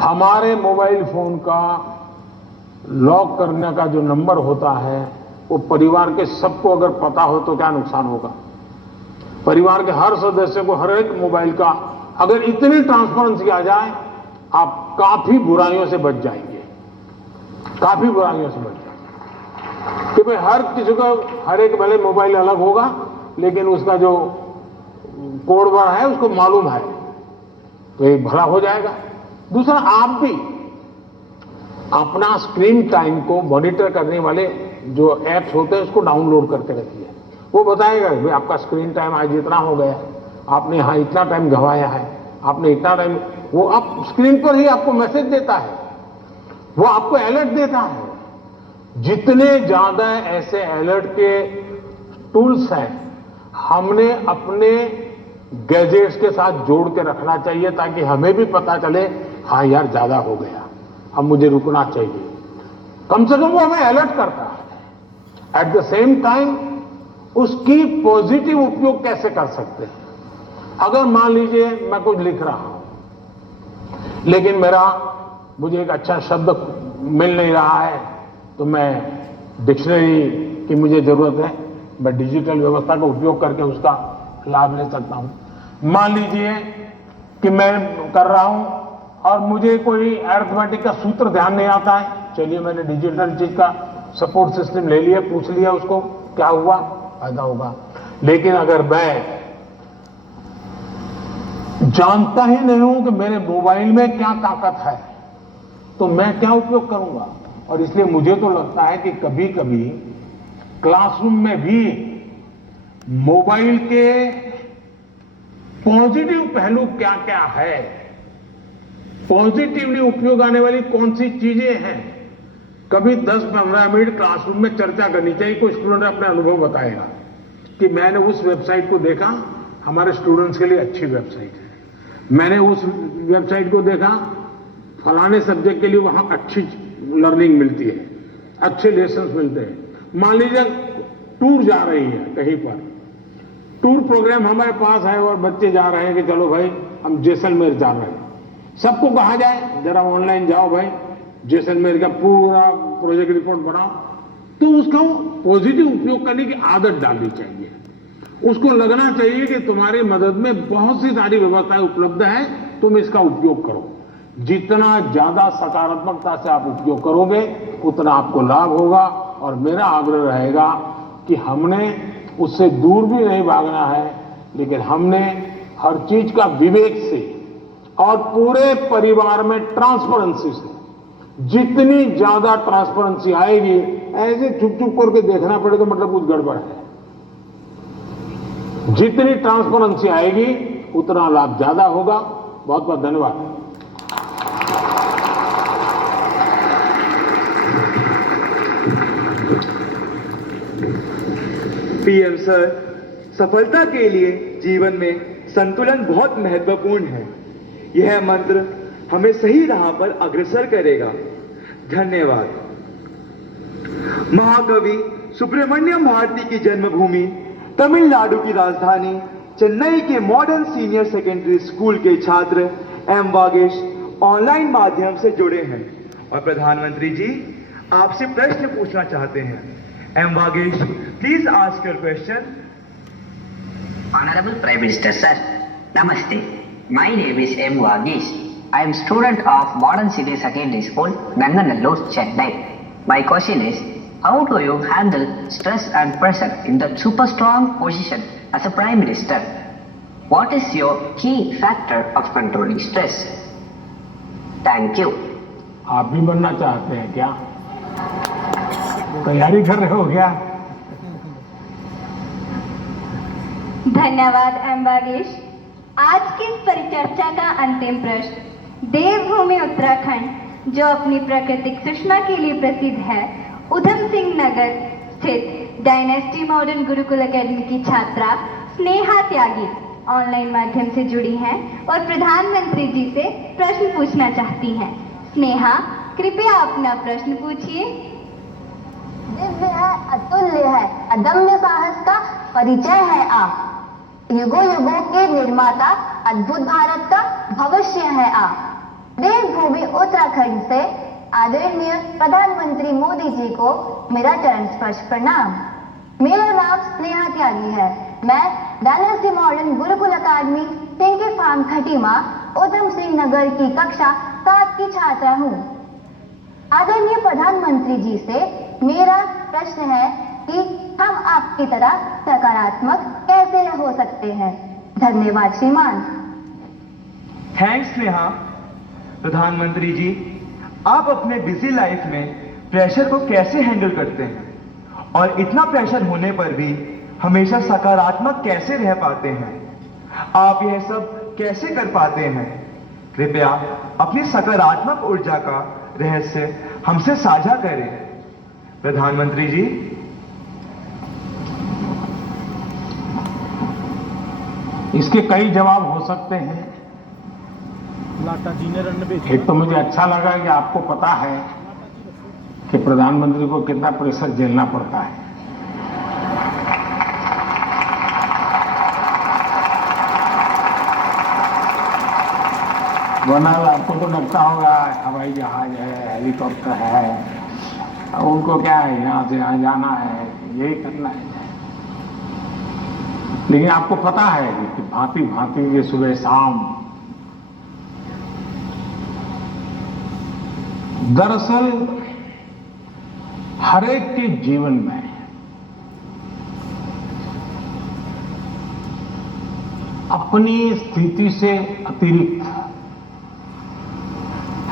हमारे mobile phone का lock करने का जो नंबर होता है वो परिवार के सबको अगर पता हो तो क्या नुकसान होगा। परिवार के हर सदस्य को हर एक मोबाइल का अगर इतनी ट्रांसपेरेंसी आ जाए, आप काफी बुराइयों से बच जाएंगे, काफी बुराइयों से बच जाएंगे। कि भाई हर किसी को हर एक भले मोबाइल अलग होगा लेकिन उसका जो कोड वर्ड है उसको मालूम है, तो ये भला हो जाएगा। दूसरा, आप भी अपना स्क्रीन टाइम को मॉनिटर करने वाले जो एप्स होते हैं उसको डाउनलोड करके रखिए। वो बताएगा भाई आपका स्क्रीन टाइम आज इतना हो गया, आपने यहाँ इतना टाइम गंवाया है, आपने इतना टाइम, वो आप स्क्रीन पर ही आपको मैसेज देता है, वो आपको अलर्ट देता है। जितने ज्यादा ऐसे अलर्ट के टूल्स हैं हमने अपने गैजेट्स के साथ जोड़ के रखना चाहिए ताकि हमें भी पता चले, हाँ यार ज्यादा हो गया, अब मुझे रुकना चाहिए। कम से कम वो हमें अलर्ट करता है। एट द सेम टाइम उसकी पॉजिटिव उपयोग कैसे कर सकते हैं। अगर मान लीजिए मैं कुछ लिख रहा हूं लेकिन मुझे एक अच्छा शब्द मिल नहीं रहा है, तो मैं डिक्शनरी की मुझे जरूरत है, मैं डिजिटल व्यवस्था का उपयोग करके उसका लाभ ले सकता हूं। मान लीजिए कि मैं कर रहा हूं और मुझे कोई अरिथमेटिक का सूत्र ध्यान नहीं आता है, चलिए मैंने डिजिटल चीज का सपोर्ट सिस्टम ले लिया, पूछ लिया उसको, क्या हुआ, फायदा होगा। लेकिन अगर मैं जानता ही नहीं हूं कि मेरे मोबाइल में क्या ताकत है तो मैं क्या उपयोग करूंगा। और इसलिए मुझे तो लगता है कि कभी कभी क्लासरूम में भी मोबाइल के पॉजिटिव पहलू क्या क्या है, पॉजिटिवली उपयोग आने वाली कौन सी चीजें हैं, कभी 10-15 मिनट क्लासरूम में चर्चा करनी चाहिए। कोई स्टूडेंट अपने अनुभव बताएगा कि मैंने उस वेबसाइट को देखा, हमारे स्टूडेंट्स के लिए अच्छी वेबसाइट है, मैंने उस वेबसाइट को देखा, फलाने सब्जेक्ट के लिए वहां अच्छी लर्निंग मिलती है, अच्छे लेसन्स मिलते हैं। मान लीजिए टूर जा रही है कहीं पर, टूर प्रोग्राम हमारे पास है और बच्चे जा रहे हैं कि चलो भाई हम जैसलमेर जा रहे हैं, सबको कहा जाए जरा ऑनलाइन जाओ भाई, जैसलमेर का पूरा प्रोजेक्ट रिपोर्ट बनाओ, तो उसका पॉजिटिव उपयोग करने की आदत डालनी चाहिए। उसको लगना चाहिए कि तुम्हारी मदद में बहुत सी सारी व्यवस्थाएं उपलब्ध है, तुम इसका उपयोग करो। जितना ज्यादा सकारात्मकता से आप उपयोग करोगे उतना आपको लाभ होगा। और मेरा आग्रह रहेगा कि हमने उससे दूर भी नहीं भागना है, लेकिन हमने हर चीज का विवेक से और पूरे परिवार में ट्रांसपेरेंसी से, जितनी ज्यादा ट्रांसपेरेंसी आएगी, ऐसे चुप चुप करके देखना पड़े तो मतलब कुछ गड़बड़ है। जितनी ट्रांसपेरेंसी आएगी उतना लाभ ज्यादा होगा। बहुत बहुत धन्यवाद। पीएम सर, सफलता के लिए जीवन में संतुलन बहुत महत्वपूर्ण है। यह मंत्र हमें सही राह पर अग्रसर करेगा। धन्यवाद। महाकवि सुब्रमण्यम भारती की जन्मभूमि तमिलनाडु की राजधानी चेन्नई के मॉडर्न सीनियर सेकेंडरी स्कूल के छात्र एम वागेश ऑनलाइन माध्यम से जुड़े हैं और प्रधानमंत्री जी आपसे प्रश्न पूछना चाहते हैं। M Vagesh, please ask your question. Honorable Prime Minister Sir, Namaste. My name is M. Vagesh. I am student of Modern City Secondary School, Nanganallur, Chennai. My question is, how do you handle stress and pressure in the super strong position as a Prime Minister? What is your key factor of controlling stress? Thank you. आप भी बनना चाहते हैं क्या? तैयारी कर रहे हो क्या? धन्यवाद एम वागेश। आज की इस परिचर्चा का अंतिम प्रश्न देवभूमि उत्तराखंड, जो अपनी प्राकृतिक सुषमा के लिए प्रसिद्ध है, उधम सिंह नगर स्थित डायनेस्टी मॉडर्न गुरुकुल एकेडमी की छात्रा स्नेहा त्यागी ऑनलाइन माध्यम से जुड़ी हैं और प्रधानमंत्री जी से प्रश्न पूछना चाहती हैं। स्नेहा, कृपया अपना प्रश्न पूछिए। दिव्य है, अतुल्य है, अदम्य साहस का परिचय है आप। युगों युगों के निर्माता, अद्भुत भारत का भविष्य है आप। देवभूमि भी उत्तराखंड से आदरणीय प्रधानमंत्री मोदी जी को मेरा चरण स्पर्श प्रणाम। मेरा नाम स्नेहा त्यागी है। मैं डायनेस्टी मॉडर्न गुरुकुल अकादमी टिंकी फार्म खटीमा उधम सिंह नगर की कक्षा 7 की छात्रा हूँ। आदरणीय प्रधानमंत्री जी से मेरा प्रश्न है कि हम आपकी तरह सकारात्मक कैसे हो सकते हैं। धन्यवाद श्रीमान। थैंक्स नेहा। प्रधानमंत्री जी, आप अपने बिजी लाइफ में प्रेशर को कैसे हैंडल करते हैं और इतना प्रेशर होने पर भी हमेशा सकारात्मक कैसे रह पाते हैं? आप यह सब कैसे कर पाते हैं? कृपया अपनी सकारात्मक ऊर्जा का रहस्य हमसे साझा करें। प्रधानमंत्री जी। इसके कई जवाब हो सकते हैं। लाटा जी ने रन भेजा। एक तो मुझे अच्छा लगा कि आपको पता है कि प्रधानमंत्री को कितना प्रेशर झेलना पड़ता है। वरना आपको तो लगता होगा हवाई जहाज है, हेलीकॉप्टर है, उनको क्या है, यहां से यहां जाना है, यही करना है। लेकिन आपको पता है कि भांति भांति के सुबह शाम दरअसल हर एक के जीवन में अपनी स्थिति से अतिरिक्त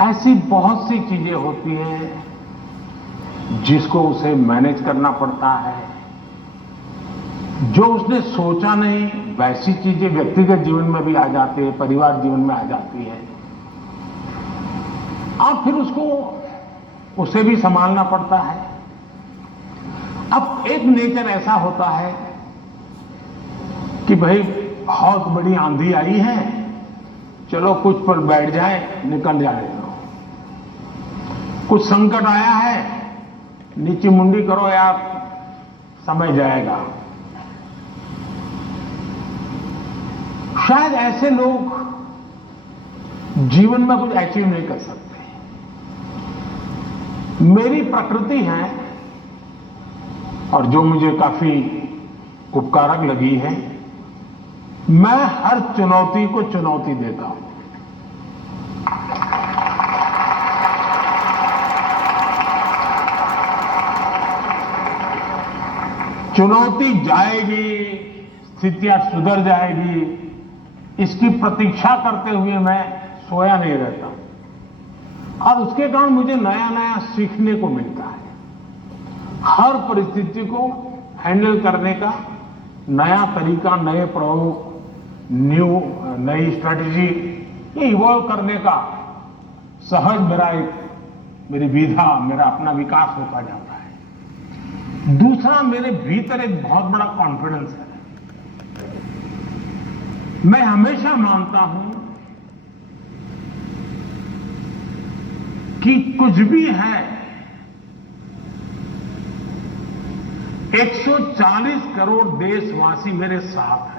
ऐसी बहुत सी चीजें होती हैं जिसको उसे मैनेज करना पड़ता है। जो उसने सोचा नहीं वैसी चीजें व्यक्तिगत जीवन में भी आ जाती है, परिवार जीवन में आ जाती है, और फिर उसको उसे भी संभालना पड़ता है। अब एक नेचर ऐसा होता है कि भाई बहुत बड़ी आंधी आई है, चलो कुछ पर बैठ जाए, निकल जाए। कुछ संकट आया है, नीची मुंडी करो यार, समय जाएगा। शायद ऐसे लोग जीवन में कुछ अचीव नहीं कर सकते। मेरी प्रकृति है और जो मुझे काफी उपकारक लगी है, मैं हर चुनौती को चुनौती देता हूं। चुनौती जाएगी, स्थितियां सुधर जाएगी, इसकी प्रतीक्षा करते हुए मैं सोया नहीं रहता, और उसके कारण मुझे नया नया सीखने को मिलता है। हर परिस्थिति को हैंडल करने का नया तरीका, नए प्रयोग, नई स्ट्रेटजी, ये इवॉल्व करने का सहज मेरी विधा, मेरा अपना विकास होता जाता है। दूसरा, मेरे भीतर एक बहुत बड़ा कॉन्फिडेंस है। मैं हमेशा मानता हूं कि कुछ भी है, 140 करोड़ देशवासी मेरे साथ हैं।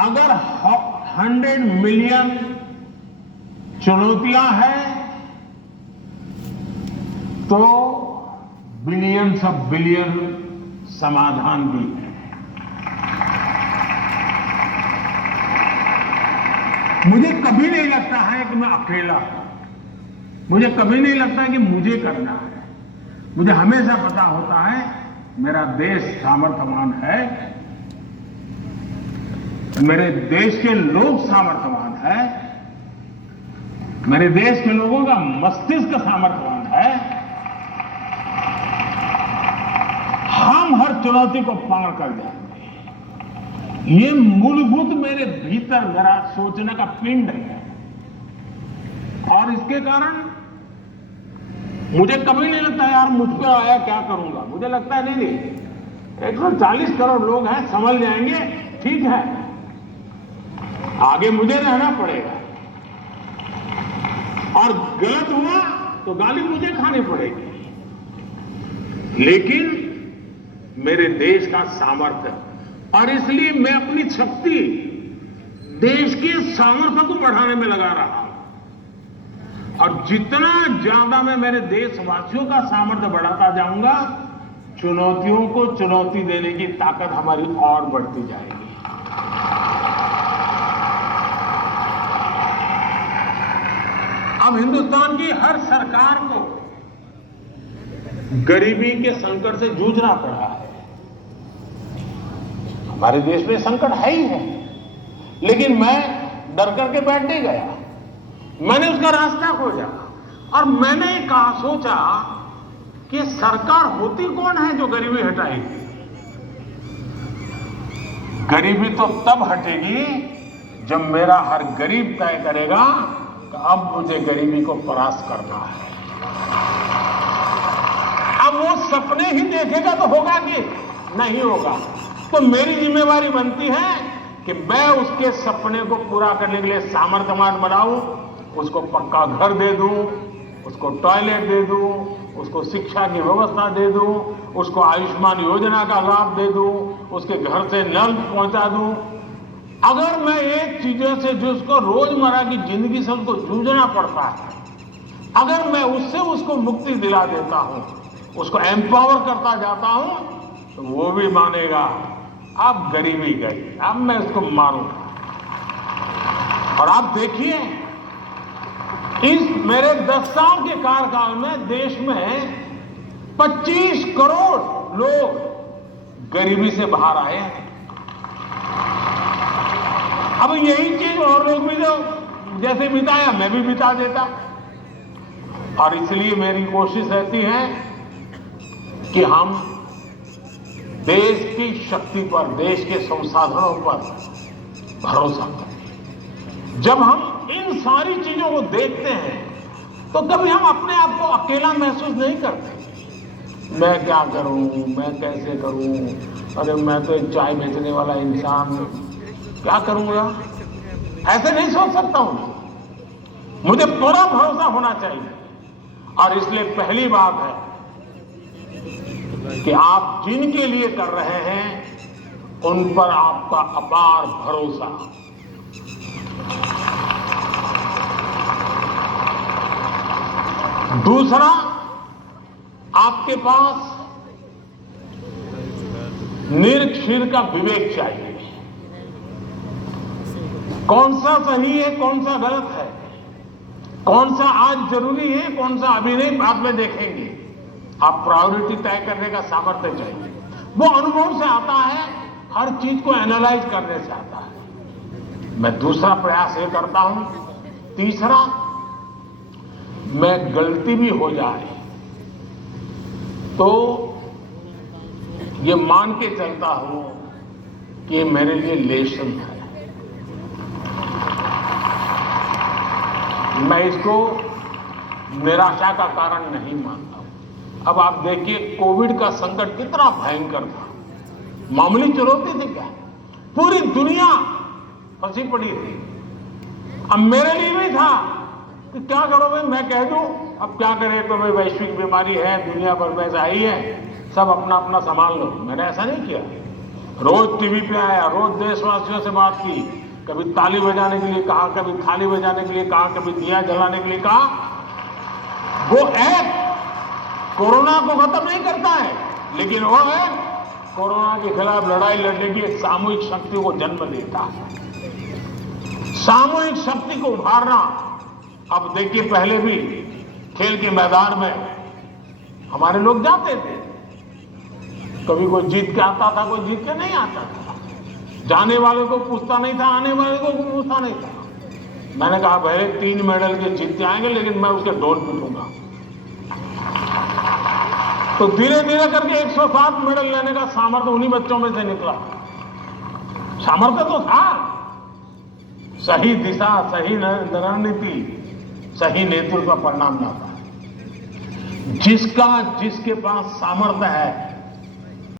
अगर 100 मिलियन चुनौतियां हैं तो बिलियंस ऑफ बिलियन समाधान भी है। मुझे कभी नहीं लगता है कि मैं अकेला हूं, मुझे कभी नहीं लगता है कि मुझे करना है। मुझे हमेशा पता होता है मेरा देश सामर्थ्यवान है, मेरे देश के लोग सामर्थ्यवान है, मेरे देश के लोगों का मस्तिष्क सामर्थ्यवान है। हम हर चुनौती को पार कर जाएंगे। ये मूलभूत मेरे भीतर मेरा सोचने का पिंड है, और इसके कारण मुझे कभी नहीं लगता यार मुझ पर आया क्या करूंगा। मुझे लगता है नहीं 140 करोड़ लोग हैं, संभल जाएंगे, ठीक है, आगे मुझे रहना पड़ेगा, और गलत हुआ तो गाली मुझे खानी पड़ेगी। लेकिन मेरे देश का सामर्थ्य, और इसलिए मैं अपनी शक्ति देश के सामर्थ्य को बढ़ाने में लगा रहा हूं। और जितना ज्यादा मैं मेरे देशवासियों का सामर्थ्य बढ़ाता जाऊंगा, चुनौतियों को चुनौती देने की ताकत हमारी और बढ़ती जाएगी। अब हिंदुस्तान की हर सरकार को गरीबी के संकट से जूझना पड़ा है। हमारे देश में संकट है ही है, लेकिन मैं डर करके बैठ नहीं गया। मैंने उसका रास्ता खोजा और मैंने कहा, सोचा कि सरकार होती कौन है जो गरीबी हटाएगी। गरीबी तो तब हटेगी जब मेरा हर गरीब तय करेगा कि अब मुझे गरीबी को परास्त करना है। अब वो सपने ही देखेगा तो होगा कि नहीं होगा। तो मेरी जिम्मेवारी बनती है कि मैं उसके सपने को पूरा करने के लिए सामर्थ्यवान बनाऊं, उसको पक्का घर दे दूं, उसको टॉयलेट दे दूं, उसको शिक्षा की व्यवस्था दे दूं, उसको आयुष्मान योजना का लाभ दे दूं, उसके घर से नल पहुंचा दूं। अगर मैं एक चीजों से जो उसको रोजमर्रा की जिंदगी से उसको जूझना पड़ता है, अगर मैं उससे उसको मुक्ति दिला देता हूं, उसको एम्पावर करता जाता हूं, तो वो भी मानेगा अब गरीबी गई, अब मैं उसको मारूंगा। और आप देखिए, इस मेरे 10 साल के कार्यकाल में देश में 25 करोड़ लोग गरीबी से बाहर आए हैं। अब यही चीज और लोग भी जो जैसे बिताया, मैं भी बिता देता। और इसलिए मेरी कोशिश रहती है कि हम देश की शक्ति पर, देश के संसाधनों पर भरोसा करें। जब हम इन सारी चीजों को देखते हैं तो कभी हम अपने आप को अकेला महसूस नहीं करते। मैं क्या करूं, मैं कैसे करूं, अरे मैं तो एक चाय बेचने वाला इंसान, क्या करूंगा, ऐसे नहीं सोच सकता हूं। मुझे पूरा भरोसा होना चाहिए। और इसलिए पहली बात है कि आप जिनके लिए कर रहे हैं उन पर आपका अपार भरोसा। दूसरा, आपके पास निरक्षीर का विवेक चाहिए। कौन सा सही है, कौन सा गलत है, कौन सा आज जरूरी है, कौन सा अभी नहीं, बाद में देखेंगे। आप प्रायोरिटी तय करने का सामर्थ्य चाहिए। वो अनुभव से आता है, हर चीज को एनालाइज करने से आता है। मैं दूसरा प्रयास ये करता हूं। तीसरा, मैं गलती भी हो जाए तो ये मान के चलता हूं कि ये मेरे लिए लेसन है। मैं इसको निराशा का कारण नहीं मानता हूं। अब आप देखिए, कोविड का संकट कितना भयंकर था। मामूली चुनौती थी क्या? पूरी दुनिया फंसी पड़ी थी। अब मेरे लिए भी था कि क्या करोगे, मैं कह दूं अब क्या करें, तो भाई वैश्विक बीमारी है, दुनिया भर में ऐसा ही है, सब अपना अपना संभाल लो। मैंने ऐसा नहीं किया। रोज टीवी पे आया, रोज देशवासियों से बात की, कभी ताली बजाने के लिए कहा, कभी थाली बजाने के लिए कहा, कभी दिया जलाने के लिए कहा। वो ऐप कोरोना को खत्म नहीं करता है, लेकिन वो है कोरोना के खिलाफ लड़ाई लड़ने की एक सामूहिक शक्ति को जन्म देता है। सामूहिक शक्ति को उभारना। अब देखिए, पहले भी खेल के मैदान में हमारे लोग जाते थे, कभी कोई जीत के आता था, कोई जीत के नहीं आता था। जाने वाले को पूछता नहीं था, आने वाले को पूछता नहीं था। मैंने कहा भले 3 मेडल के जीत जाएंगे, लेकिन मैं उसके ढोल पीटूंगा। तो धीरे धीरे करके 107 मेडल लेने का सामर्थ्य उन्हीं बच्चों में से निकला। सामर्थ्य तो था, सही दिशा, सही रणनीति, सही नेतृत्व का परिणाम लाता है। जिसके पास सामर्थ्य है